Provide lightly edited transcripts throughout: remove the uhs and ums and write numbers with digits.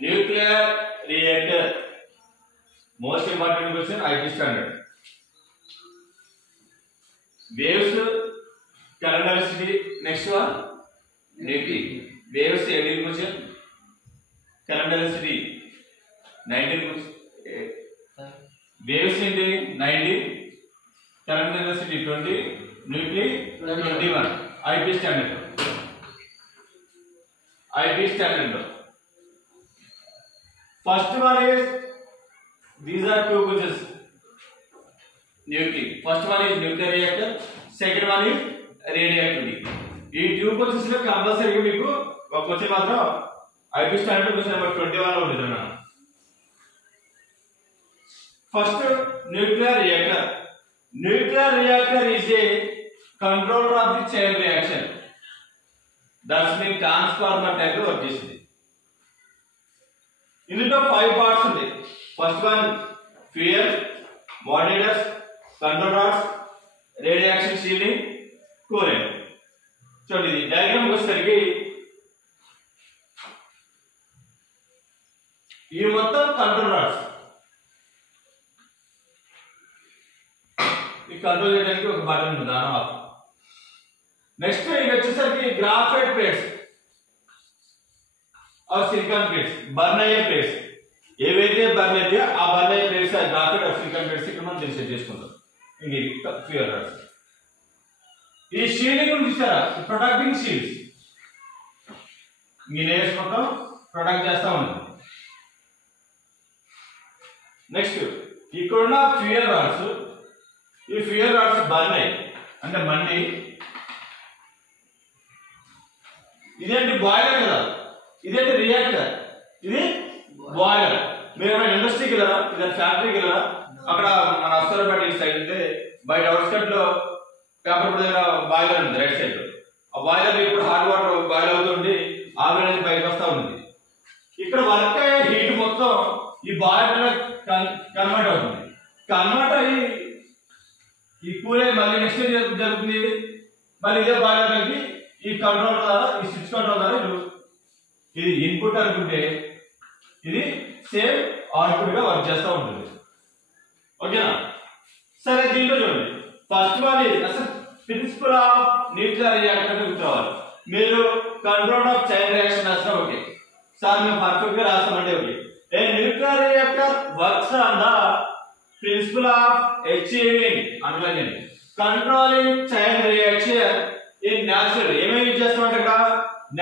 Nuclear reactor. Most important question, IT standard. Waves, calendar city. Next one, nuclear. Waves 18 question. Calendar city 19 question. Waves in 19. Calendar city 20. Nuclear 21. IT standard. IT standard. First one is, these are two questions. Nuclear. First one is nuclear reactor. Second one is radioactivity. These two questions లో కంపల్సరీగా మీకు ఒక question మాత్రం IP standard question number 21 లో ఉంటుంది అన్న. First nuclear reactor. Nuclear reactor is a controller of the chain reaction. That's mean transformer type లో work చేస్తుంది. ఇందులో 5 పార్ట్స్ ఉంటాయి. First one fuel, moderators, controllers, radiation shielding, coolant. చూడండి ఇది డయాగ్రామ్ వచ్చేసరికి ఈ మొత్తం కంట్రోలర్స్. ఈ కంట్రోల్ చేయడానికి ఒక బటన్ ఉంది ఆన్ ఆఫ్. నెక్స్ట్ ఇవి వచ్చేసరికి గ్రాఫైట్ ప్లేట్స్ और सिलिकॉन प्लेट्स, बर्न అయ్యే ప్లేట్స్. ఏవైతే బర్న్ అయితే ఆ బర్న్ అయ్యే ప్లేట్స్ ఆ గ్రాఫైట్ और సిలికాన్ ప్లేట్స్ ఇక్కడ మనం డిసైడ్ చేసుకుంటాం. ఇది ఫ్యూయల్ రాడ్స్. ఈ షీల్డింగ్ ఉంది చూసారా, ప్రొటెక్టింగ్ షీల్డ్స్. ఈ లేయర్స్ మొత్తం ప్రొటెక్ట్ చేస్తా ఉంటుంది. నెక్స్ట్ ఇక్కడున్న ఫ్యూయల్ రాడ్స్. ఈ ఫ్యూయల్ రాడ్స్ బర్న్ అయ్యి అంటే మండి. ఇదేంటి బాయిలర్ కదా, ఇదేంటి రియాక్టర్, ఇది బాయిలర్. మీరు ఇండస్ట్రీకి వెళ్ళరా, లేదా ఫ్యాక్టరీకి వెళ్ళరా, అక్కడ మన అఫ్సరాబాద్ సైడ్ అయితే బయట అవుట్స్కట్ లో పేపర్ దగ్గర బాయిలర్ ఉంది రైట్ సైడ్ లో. ఆ బాయిలర్ ఇప్పుడు హాట్ వాటర్ బాయిల్ అవుతుంది, ఆవిరి అనేది బయటకు వస్తూ ఉంటుంది. ఇక్కడ వర్క్ అయ్యే హీట్ మొత్తం ఈ బాయిలర్ కన్వర్ట్ అవుతుంది. కన్వర్ట్ అయ్యి ఈ కూలే మళ్ళీ నెక్స్ట్ జరుగుతుంది. మళ్ళీ ఇదే బాయిలర్కి ఈ కంట్రోల్ ద్వారా, ఈ స్విచ్ కంట్రోల్ ద్వారా ఇది ఇన్పుట్ అనుకుంటే ఇది సేమ్ అవుట్పుట్ గా వర్క్ చేస్తూ ఉంటుంది. ఓకేనా? సరే దీంట్లో చూడండి. ఫస్ట్ వన్ ఇస్ అసలు ప్రిన్సిపల్ ఆఫ్ న్యూక్లియర్ రియాక్టర్ గుర్తురావాలి. మీరు కంట్రోల్ ఆఫ్ చైన్ రియాక్షన్ రాసినా ఓకే, సార్ మేము పర్ఫెక్ట్ గా రాస్తామంటే okay. A nuclear reactor works on the principle of achieving అంటే controlling chain reaction in natural. ఏమేమి యూజ్ చేస్తామంటే ఇక్కడ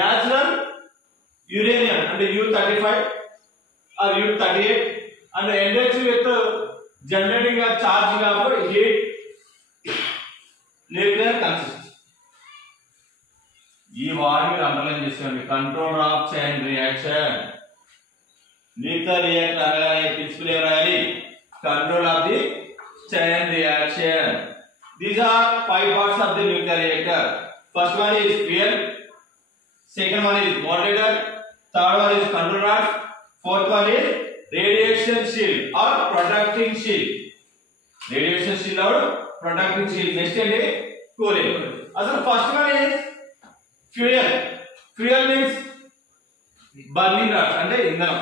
న్యాచురల్ యురేనియం అంటే U35 or U38 and enriched with generating a charging of heat nuclear consist. ఈ వార్ మీరు underline చేసుకోండి. Control of chain reaction. Nuclear reactor అనగానే ప్రిన్సిపల్ ఏం రాయాలి? Control of the chain reaction. These are 5 parts of the nuclear reactor. First one is fuel, second one is moderator, third one is control rod, fourth one is radiation shield or protecting shield. Radiation shield or protecting shield. Next is cooling. Asal first one is fuel. Fuel means burning rod ante indhanam.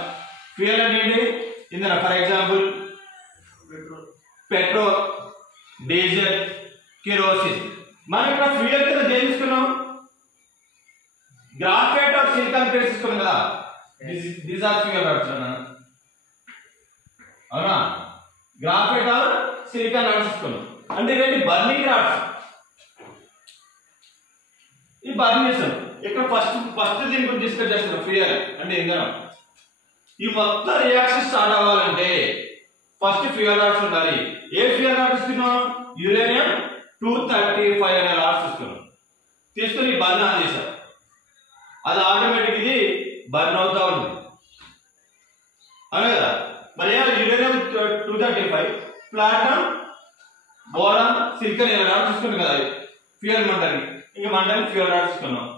Fuel ante indhanam. For example petrol, diesel, kerosene. మనం ఇక్కడ fuel కింద దేని తీసుకున్నాం? Graphite are silicon plates తీసుకున్నాం కదా. These are fuel rods అన్న. అవునా? Graphite are silicon rods తీసుకున్నాం. అంటే ఇవేంటి బర్నింగ్ రాడ్స్. ఈ బర్నింగ్ చేస్తాం. ఇక్కడ ఫస్ట్ దీని గురించి డిస్కస్ చేస్తున్నాం. ఫ్యూయల్ అంటే ఇంధనం. ఈ మొత్తం రియాక్షన్ స్టార్ట్ అవ్వాలంటే ఫస్ట్ ఫ్యూయల్ రాడ్స్ ఉండాలి. ఏ ఫ్యూయల్ రాడ్స్ తీసుకున్నాం? యురేనియం 235 అనే రాడ్స్ తీసుకున్నాం. తీసుకుని బర్న్ ఆన్ చేశాం. అది ఆటోమేటిక్ ఇది బర్న్ అవుతా ఉంది అవునా కదా. మరి యురేనియం 235, ప్లాటినం, బోరాన్, సిలికాన్ అనే రాడ్స్ తీసుకున్నాం కదా ఫ్యూయల్ మంటని. ఇంకా మంటని ఫ్యూయల్ రాడ్స్ తీసుకున్నాం.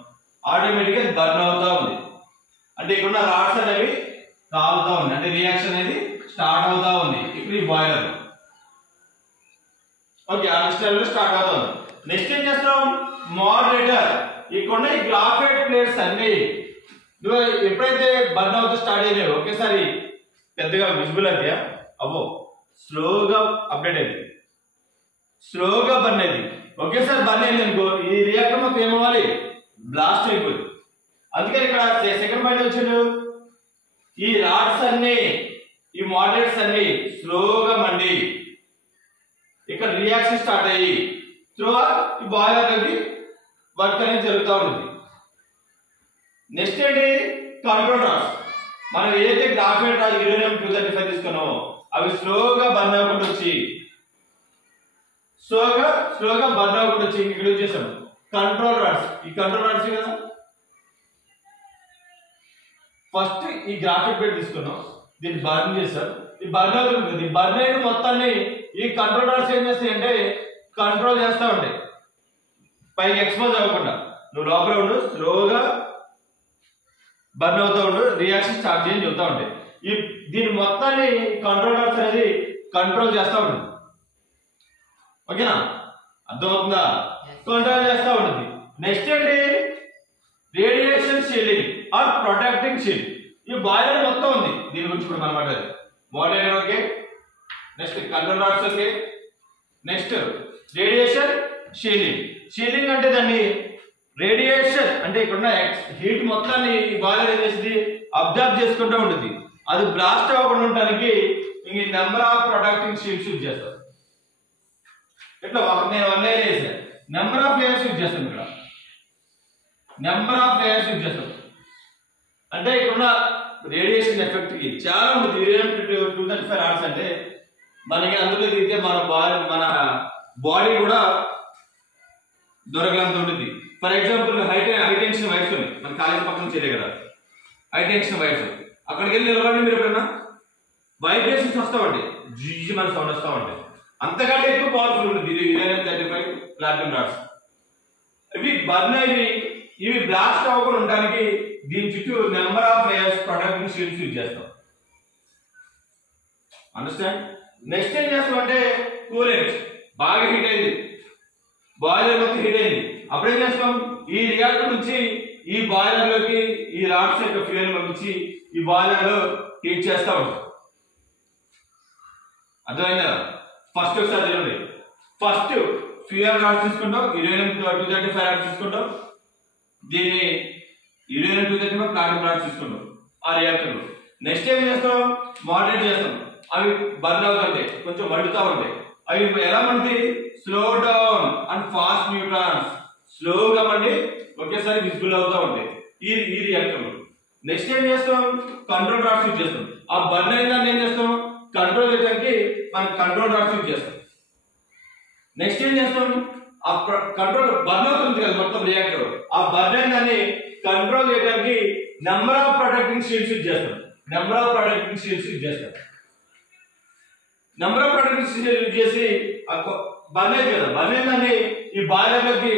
ఆటోమేటిక్ గా బర్న్ అవుతా ఉంది. అంటే ఇక్కడ ఉన్న రాడ్స్ అనేవి కాలుతా ఉంది. అంటే రియాక్షన్ అనేది స్టార్ట్ అవుతా ఉంది. ఇక్కడ ఈ బాయిలర్ ఓకే ఆ స్టైల్ లో స్టార్ట్ అవుతుంది. నెక్స్ట్ ఏం చేస్తాం? మోడరేటర్. ఇక్కడ ఈ గ్రాఫైట్ ప్లేట్స్ అన్ని నువ్వు ఎప్పుడైతే బర్న్ అవుతూ స్టార్ట్ అయ్యావు ఒకేసారి పెద్దగా విజిబుల్ అయితే అవ్వో, స్లోగా అప్డేట్ అయింది, స్లోగా బర్న్ అయింది. ఒకేసారి బర్న్ అయింది అనుకో, ఈ రియాక్టర్ మొత్తం ఏమవ్వాలి, బ్లాస్ట్ అయిపోయింది. అందుకని ఇక్కడ సెకండ్ పాయింట్ వచ్చిండు, ఈ రాడ్స్ అన్ని, ఈ మోడరేట్స్ అన్ని స్లోగా మండి ఇక్కడ రియాక్షన్ స్టార్ట్ అయ్యి త్రూ ఈ బాయిలర్ అనేది వర్క్ అనేది జరుగుతూ ఉంటుంది. నెక్స్ట్ ఏంటి, కంట్రోల్ రాడ్స్. మనం ఏదైతే గ్రాఫైట్ రాడ్ యురేనియం 235 తీసుకున్నామో అవి స్లోగా బర్న్ అవ్వకుండా వచ్చి స్లోగా బర్న్ అవ్వకుండా వచ్చి ఇక్కడ యూజ్ చేసాం కంట్రోల్ రాడ్స్. ఈ కంట్రోల్ రాడ్స్ కదా, ఫస్ట్ ఈ గ్రాఫైట్ ప్లేట్ తీసుకున్నాం, దీన్ని బర్న్ చేసాం, ఈ బర్న్ అవుతుంది. ఈ బర్న్ అయిన మొత్తాన్ని ఈ కంట్రోల్ రాడ్స్ ఏం చేస్తాయి అంటే కంట్రోల్ చేస్తూ ఉంటాయి, పైకి ఎక్స్పోజ్ అవ్వకుండా. నువ్వు లోపల ఉండు, స్లోగా బర్న్ అవుతూ ఉండు, రియాక్షన్ స్టార్ట్ చేయని చెబుతూ ఉంటాయి. దీని మొత్తాన్ని కంట్రోల్ రాడ్స్ అనేది కంట్రోల్ చేస్తూ ఉంటుంది. ఓకేనా, అర్థమవుతుందా? కంట్రోల్ చేస్తూ ఉంటుంది. నెక్స్ట్ ఏంటి, radiation shielding or protecting shield. ఈ బాయిలర్ మొత్తం ఉంది, దీని గురించి కూడా మనం మాట్లాడేది. Boiler okay, next control rods okay, next radiation shielding. Shielding అంటే దాన్ని రేడియేషన్ అంటే ఇక్కడ హీట్ మొత్తాన్ని ఈ బాయిలర్ ఏం చేసింది, అబ్జర్వ్ చేసుకుంటూ ఉంటుంది. అది బ్లాస్ట్ అవ్వకుండా ఉండడానికి ఇంక number of protecting shields use చేస్తారు. ఇట్లా నేను వన్ లేయర్ వేసాను, నెంబర్ ఆఫ్ లేయర్స్ యూజ్ చేస్తాను. ఇక్కడ నెంబర్ ఆఫ్ లేయర్స్ యూజ్ చేస్తాం అంటే ఇక్కడున్న రేడియేషన్ ఎఫెక్ట్ కి చాలా ఉంటుంది. 235 hours అంటే మనకి అందులో దిగితే మన బాడీ కూడా దొరకలంత ఉంటుంది. For example high tension wires ఉన్నాయి, మన కాలేజీ పక్కన చేయలే కదా, హై టెన్షన్ వైర్స్. అక్కడికి వెళ్ళి నిలబడి మీరు ఎప్పుడన్నా వైబ్రేషన్స్ వస్తూ ఉంటాయి, జిజ్ మన సౌండ్ వస్తూ ఉంటాయి. అంతకంటే ఎక్కువ పవర్ఫుల్ ఉంటుంది ఇది 35 ప్లాటినం రాడ్స్. ఇవి బర్న్ అయ్యి ఇవి బ్లాస్ట్ అవ్వకుండా ఉండడానికి దీని చుట్టూ number of layers protecting shields use చేస్తాం. అండర్స్టాండ్? నెక్స్ట్ ఏం చేస్తాం అంటే కూలెంట్. బాగా హీట్ అయింది, బాయిలర్ మొత్తం హీట్ అయింది, అప్పుడు ఏం చేస్తాం, ఈ రియాక్టర్ నుంచి ఈ బాయిలర్ లోకి ఈ రాడ్స్ యొక్క ఫ్యూయల్ పంపించి ఈ బాయిలర్ లో హీట్ చేస్తా ఉంటాం. అర్థమైందా? ఫస్ట్ ఒకసారి చూడండి, ఫస్ట్ ఫ్యూయల్ రాడ్స్ తీసుకుంటాం, యురేనియం 235 రాడ్స్ తీసుకుంటాం, దీన్ని యురేనియం 235 ప్లాటినం రాడ్స్ తీసుకుంటాం ఆ రియాక్టర్ లో. నెక్స్ట్ ఏం చేస్తాం, మోడరేట్ చేస్తాం, అవి బర్న్ అవుతుంటాయి, కొంచెం మండుతూ ఉంటాయి. అవి ఎలా మండి, slow down and fast neutrons, స్లోగా మండి ఒకేసారి విజిబుల్ అవుతూ ఉంటాయి ఈ రియాక్టర్ లో. నెక్స్ట్ ఏం చేస్తాం, కంట్రోల్ రాడ్స్ యూజ్ చేస్తాం. ఆ బర్న్ అయిన దాన్ని ఏం చేస్తాం, కంట్రోల్ చేయడానికి మనం కంట్రోల్ రాడ్స్ యూజ్ చేస్తాం. నెక్స్ట్ ఏం చేస్తాం, ఆ కంట్రోల్ బర్న్ అవుతుంది కదా మొత్తం రియాక్టర్, ఆ బర్న్ అయిన దాన్ని కంట్రోల్ చేయడానికి number of protecting shields use చేస్తాం. Number of protecting shields use చేస్తాం. Number of protecting shields use చేసి బర్న్ అయింది కదా, బర్న్ అయిన దాన్ని ఈ బాయిలర్ లోకి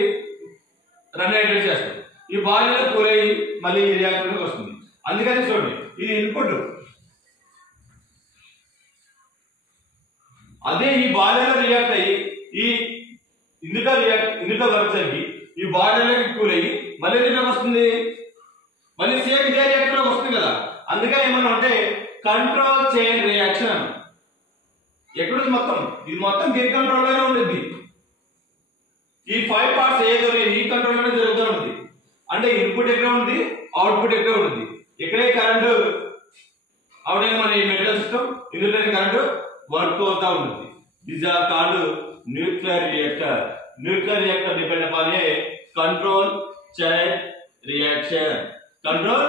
రన్ అయ్యేటట్టు చేస్తాం. ఈ బాయిలర్ కూల్ అయ్యి మళ్ళీ ఈ రియాక్టర్ లోకి వస్తుంది. అందుకని చూడండి, ఇది ఇన్పుట్. అదే ఈ బాయిలర్ రియాక్ట్ అయ్యి ఈ ఇందులో వర్క్ జరిగి ఈ బాయిలర్ కూల్ అయ్యి మళ్ళీ ఎందుకు వస్తుంది, మళ్ళీ సేమ్ ఇదే రియాక్టర్ లోకి వస్తుంది కదా. అందుకని ఏమన్నా అంటే కంట్రోల్ చైన్ రియాక్షన్ అన్న. ఎక్కడుంది మొత్తం, ఇది మొత్తం దీని కంట్రోల్ లోనే ఉంటుంది. ఈ 5 parts ఏదో ఈ కంట్రోల్ లోనే జరుగుతూ ఉంటుంది. అంటే ఇన్పుట్ ఎక్కడ ఉంది, అవుట్పుట్ ఎక్కడ ఉంటుంది. ఇక్కడే కరెంటు అవునే మన ఈ మెటీరియల్ సిస్టమ్, ఇందులో కరెంటు వర్క్ అవుతా ఉంటుంది. This are called nuclear reactor. Nuclear reactor depend upon a control chain reaction. Control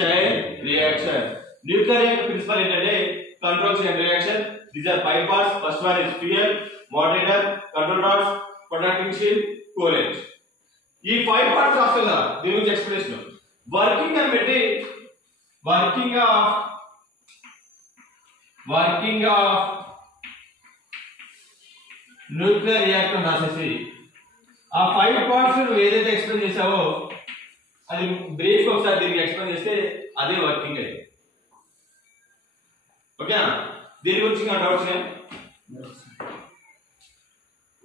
chain reaction. Nuclear reactor principle ఏంటంటే control chain reaction. These are 5 parts. First one is fuel, moderator, control rods, protecting shield, coolant. ఈ 5 parts వస్తుందా దీని గురించి explanation. Working అని పెట్టి working of nuclear reactor రాసేసి ఆ 5 parts నువ్వు ఏదైతే ఎక్స్ప్లెయిన్ చేసావో అది బ్రీఫ్ ఒకసారి దీనికి ఎక్స్ప్లెయిన్ చేస్తే అదే వర్కింగ్ అయ్యింది. ఓకేనా? దీని గురించి ఇంకా డౌట్స్ ఏం?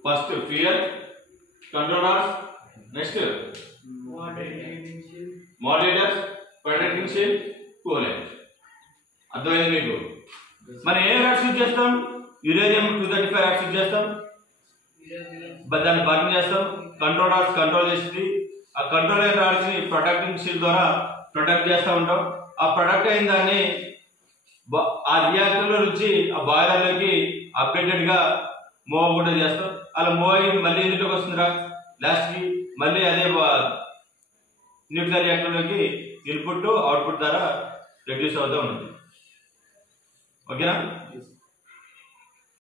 First fuel, control rods, next moderators, protecting shield, coolant. అర్థమైంది మీకు? మరి ఏ ర్యాక్స్ యూజ్ చేస్తాం? యురేనియం 235 ర్యాక్స్ యూజ్ చేస్తాం, దాన్ని బర్న్ చేస్తాం. కంట్రోలర్స్ కంట్రోల్ చేసి ఆ కంట్రోల్ అయిన రాడ్స్ ని ప్రొటెక్టింగ్ షీల్డ్ ద్వారా ప్రొటెక్ట్ చేస్తూ ఉంటాం. ఆ ప్రొటెక్ట్ అయిన దాన్ని ఆ రియాక్టర్ లో నుంచి ఆ బాయిలర్ లోకి అప్డేటెడ్ గా మూవ్ కూడా చేస్తాం. అలా మూవ్ అయ్యి మళ్ళీ ఇందులోకి వస్తుందిరా, లాస్ట్ కి మళ్ళీ అదే న్యూక్లియర్ రియాక్టర్ లోకి ఇన్పుట్ అవుట్పుట్ ద్వారా రెడ్యూస్ అవుతూ ఉంటుంది. ఓకేనా?